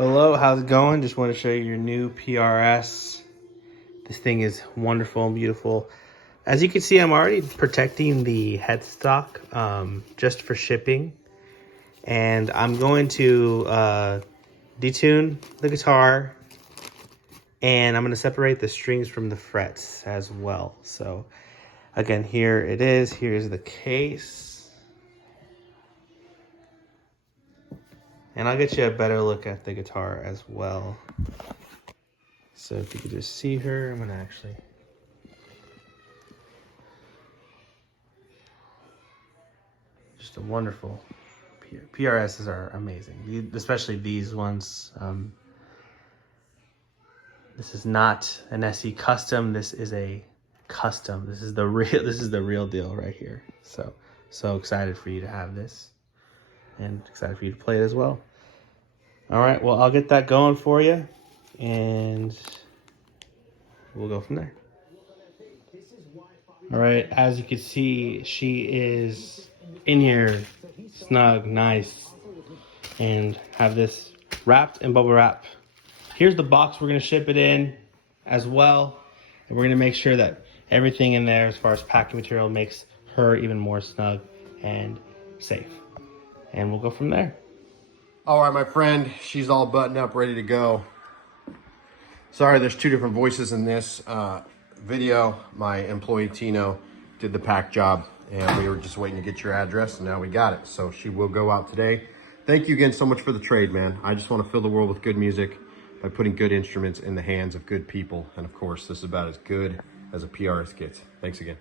Hello, how's it going? Just want to show you your new PRS. This thing is wonderful and beautiful. As you can see, I'm already protecting the headstock just for shipping. And I'm going to detune the guitar, and I'm going to separate the strings from the frets as well. So again, here it is. Here's the case. And I'll get you a better look at the guitar as well. So if you could just see her, I'm gonna actually. Just a wonderful, PRSs are amazing, especially these ones. This is not an SE custom, this is a custom. This is the real deal right here. So excited for you to have this and excited for you to play it as well. All right, well, I'll get that going for you and we'll go from there. All right, as you can see, she is in here snug, nice, and have this wrapped in bubble wrap. Here's the box we're gonna ship it in as well. And we're gonna make sure that everything in there as far as packing material makes her even more snug and safe. And we'll go from there. All right, my friend, she's all buttoned up, ready to go. Sorry, there's two different voices in this video. My employee Tino did the pack job, and we were just waiting to get your address, and now we got it. So she will go out today. Thank you again so much for the trade, man. I just want to fill the world with good music by putting good instruments in the hands of good people. And of course, this is about as good as a PRS gets. Thanks again.